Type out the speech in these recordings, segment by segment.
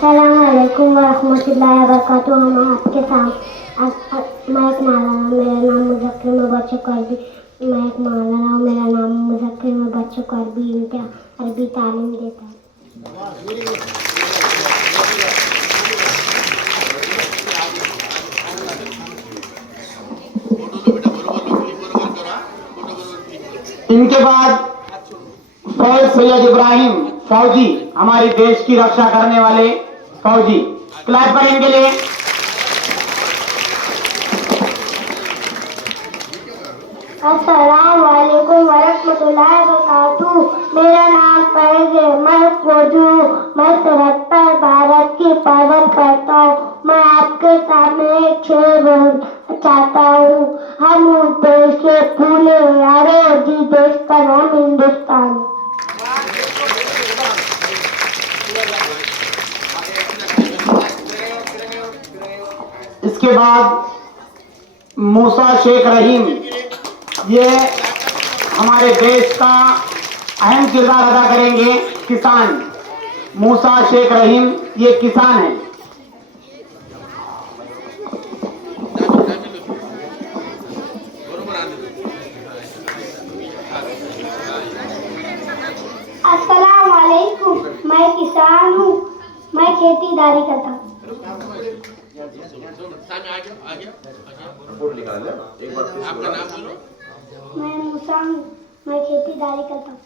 अस्सलामुअलैकुम वरहमतुल्लाहि वबरकातुहू। हम आपके साथ मैं एक मौलाना, मेरा नाम मुज़क्किर, मैं बच्चों को अरबी मैं एक मौलाना हूँ, मेरा नाम मुज़क्किर, मैं बच्चों को अरबी तालीम देता हूँ। इनके बाद फौज सैयद इब्राहिम फौजी, हमारे देश की रक्षा करने वाले फौजी, क्लैप करें इनके लिए। अस्सलाम वालेकुम वरहमतुल्लाहि वबरकातुहू। मेरा नाम फैज है, मैं फौजी हूँ, मैं सरहद पर भारत की हिफाजत करता हूँ। मैं आपके सामने एक शेर बोलना चाहता हूँ। हम उस देश के फूले यारो, जिस देश का नाम हिंदुस्तान। इसके बाद मूसा शेख रहीम, ये हमारे देश का अहम किरदार अदा करेंगे, किसान। मूसा शेख रहीम ये किसान है। अस्सलाम वालेकुम, मैं किसान हूँ, मैं खेतीबाड़ी करता हूँ। आपका नाम बोलो। मैं मूसा हूँ, मैं खेतीबाड़ी करता हूँ।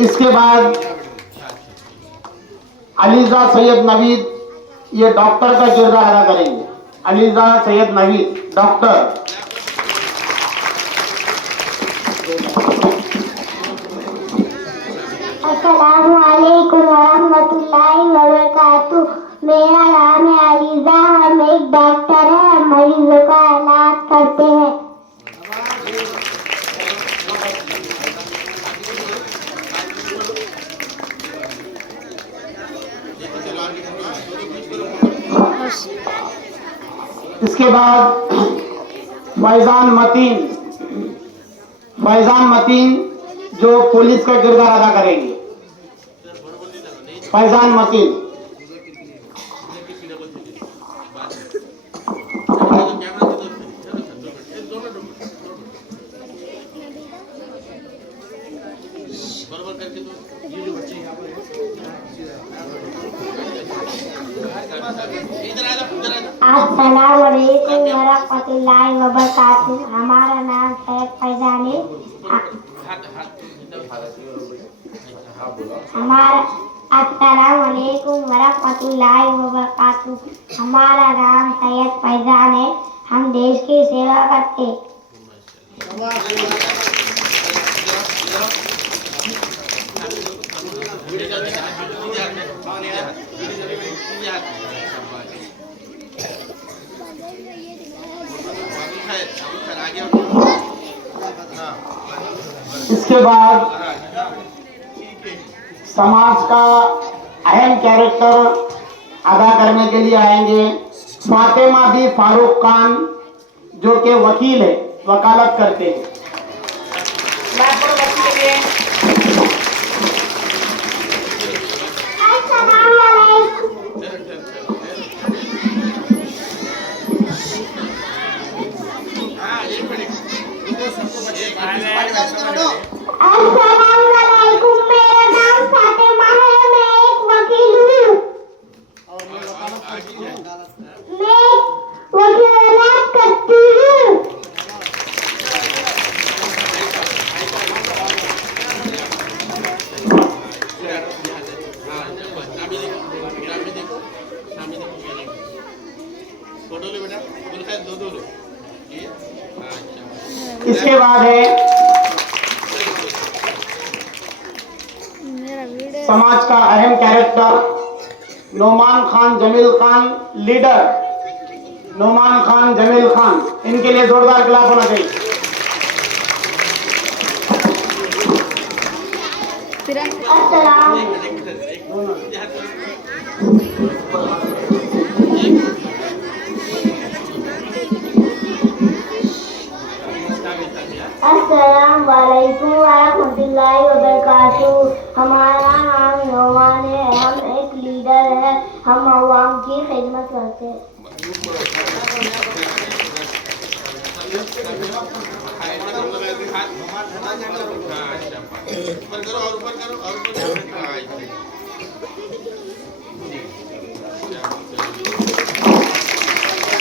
इसके बाद अलीजा सैयद नवीद, ये डॉक्टर का किरदार अदा करेंगे। ELISA Syed Naveed doctor. अस्सलामु अलैकुम वरहमतुल्लाहि वबरकातुहू। मेरा नाम है अलीजा, हम एक डॉक्टर है, हम मरीजों का इलाज करते हैं। इसके बाद फैजान मतीन जो पुलिस का किरदार अदा करेंगे। फैजान मतीन। अस्सलामु अलैकुम वरहमतुल्लाहि वबरकातुहू। हमारा नाम सैयद फैजान है। अस्सलामु अलैकुम वरहमतुल्लाहि वबरकातुहू। हमारा नाम सैयद फैजान है, हम देश की सेवा करते हैं। इसके बाद समाज का अहम कैरेक्टर अदा करने के लिए आएंगे फातिमा बी फारूक खान, जो कि वकील है, वकालत करते हैं। अस्सलामुअलैकुम, मेरा नाम फातिमा है, मैं एक वकील हूँ। मैं वकालत करती हूँ। इसके बाद है समाज का अहम कैरेक्टर नोमान खान जमील खान, लीडर नोमान खान जमील खान। इनके लिए जोरदार क्लैप होना चाहिए। अस्सलाम वालेकुम रहमतुल्लाहि व बरकातुहू। हमारा नाम नौमान है, हम एक लीडर है, हम अवाम की खिदमत करते हैं। ऊपर करो और ऊपर करो और ऊपर करो। हाँ,